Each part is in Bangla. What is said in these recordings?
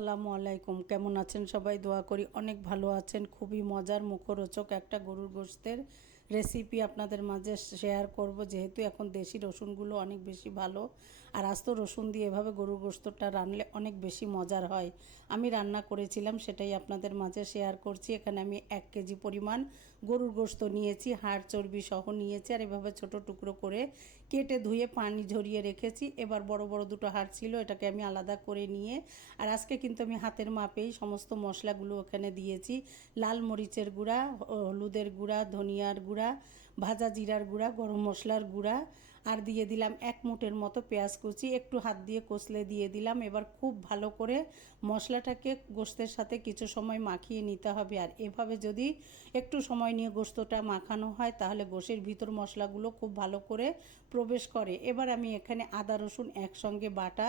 আসসালামু আলাইকুম। কেমন আছেন সবাই? দোয়া করি অনেক ভালো আছেন। খুবই মজার মুখরোচক একটা গরুর গোশতের রেসিপি আপনাদের মাঝে শেয়ার করব, যেহেতু এখন দেশি রসুনগুলো অনেক বেশি ভালো। আর আস্ত রসুন দিয়ে এভাবে গরুর গোশতটা রান্নলে অনেক বেশি মজার হয়। আমি রান্না করেছিলাম, সেটাই আপনাদের মাঝে শেয়ার করছি। এখানে আমি 1 কেজি পরিমাণ গরুর গোশত নিয়েছি, হাড় চর্বি সহ নিয়েছি। আর এভাবে ছোট টুকরো করে কেটে ধুয়ে পানি ঝরিয়ে রেখেছি। এবার বড় বড় দুটো হাড় ছিল, এটাকে আমি আলাদা করে নিয়ে আর আজকে কিন্তু আমি হাতের মাপেই সমস্ত মশলাগুলো ওখানে দিয়েছি। লাল মরিচের গুঁড়া, হলুদের গুঁড়া, ধনিয়ার গুঁড়া, ভাজা জিরার গুঁড়া, গরম মশলার গুঁড়া, আর দিয়ে দিলাম 1 মুঠের মতো পেঁয়াজ কুচি, একটু হাত দিয়ে কষলে দিয়ে দিলাম। এবার খুব ভালো করে মশলাটাকে গোশতের সাথে কিছু সময় মাখিয়ে নিতে হবে। আর এভাবে যদি একটু সময় নিয়ে গোশতটা মাখানো হয় তাহলে গোশের ভিতর মশলাগুলো খুব ভালো করে প্রবেশ করে। এবার আমি এখানে আদা রসুন একসঙ্গে বাটা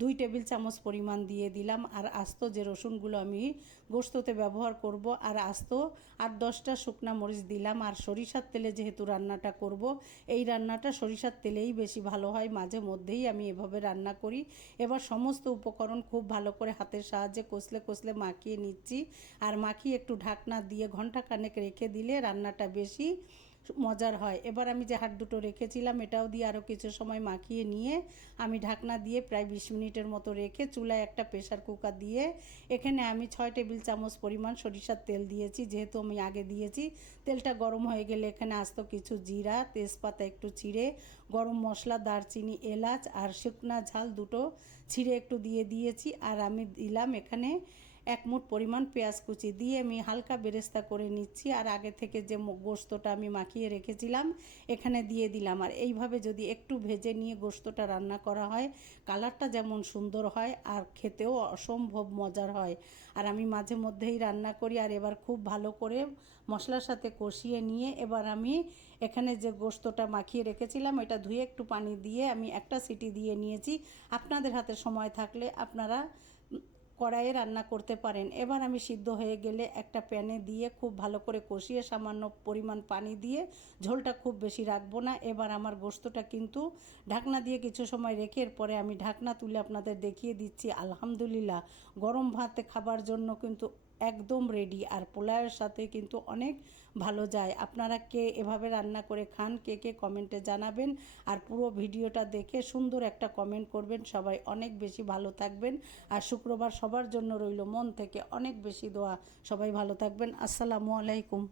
2 টেবিল চামচ পরিমাণ দিয়ে দিলাম। আর আস্ত যে রসুনগুলো আমি গোশততে ব্যবহার করব, আর আস্ত 8-10টা শুকনা মরিচ দিলাম। আর সরিষার তেলে যেহেতু রান্নাটা করব, এই রান্নাটা সরিষার তেলেই বেশি ভালো হয়। মাঝে মধ্যেই আমি এভাবে রান্না করি। এবার সমস্ত উপকরণ খুব ভালো করে হাতের সাহায্যে কষলে কষলে মাখিয়ে নিচ্ছি। আর মাখিয়ে একটু ঢাকনা দিয়ে ঘন্টাখানেক রেখে দিলে রান্নাটা বেশি মজার হয়। এবার আমি যে হাড় দুটো রেখেছিলাম এটাও দিয়ে আরও কিছু সময় মাখিয়ে নিয়ে আমি ঢাকনা দিয়ে প্রায় 20 মিনিটের মতো রেখে চুলায় একটা প্রেসার কুকার দিয়ে এখানে আমি 6 টেবিল চামচ পরিমাণ সরিষার তেল দিয়েছি। যেহেতু আমি আগে দিয়েছি, তেলটা গরম হয়ে গেলে এখানে আস্ত কিছু জিরা, তেজপাতা একটু ছিঁড়ে, গরম মশলা, দারচিনি, এলাচ আর শুকনা ঝাল দুটো ছিঁড়ে একটু দিয়ে দিয়েছি। আর আমি দিলাম এখানে 1 মুঠ পরিমাণ পেঁয়াজ কুচি দিয়ে আমি হালকা বেরেস্তা করে নিচ্ছি। আর আগে থেকে যে গোশতটা আমি মাখিয়ে রেখেছিলাম এখানে দিয়ে দিলাম। আর এইভাবে যদি একটু ভেজে নিয়ে গোশতটা রান্না করা হয়, কালারটা যেমন সুন্দর হয় আর খেতেও অসম্ভব মজার হয়। আর আমি মাঝে মধ্যেই রান্না করি। আর এবার খুব ভালো করে মশলার সাথে কষিয়ে নিয়ে এবার আমি এখানে যে গোশতটা মাখিয়ে রেখেছিলাম এটা ধুয়ে একটু পানি দিয়ে আমি একটা সিটি দিয়ে নিয়েছি। আপনাদের হাতে সময় থাকলে আপনারা কড়াইয়ে রান্না করতে পারেন। এবার আমি সিদ্ধ হয়ে গেলে একটা প্যানে দিয়ে খুব ভালো করে কষিয়ে সামান্য পরিমাণ পানি দিয়ে, ঝোলটা খুব বেশি রাখবো না। এবার আমার গোশতটা কিন্তু ঢাকনা দিয়ে কিছু সময় রেখে এরপরে আমি ঢাকনা তুলে আপনাদের দেখিয়ে দিচ্ছি। আলহামদুলিল্লাহ, গরম ভাতে খাবার জন্য কিন্তু একদম রেডি। আর পোলাওয়ের সাথে কিন্তু অনেক ভালো যায়। আপনারা কে এভাবে রান্না করে খান, কে কে কমেন্টে জানাবেন। আর পুরো ভিডিওটা দেখে সুন্দর একটা কমেন্ট করবেন। সবাই অনেক বেশি ভালো থাকবেন। আর শুক্রবার সবার জন্য রইল মন থেকে অনেক বেশি দোয়া। সবাই ভালো থাকবেন। আসসালামু আলাইকুম।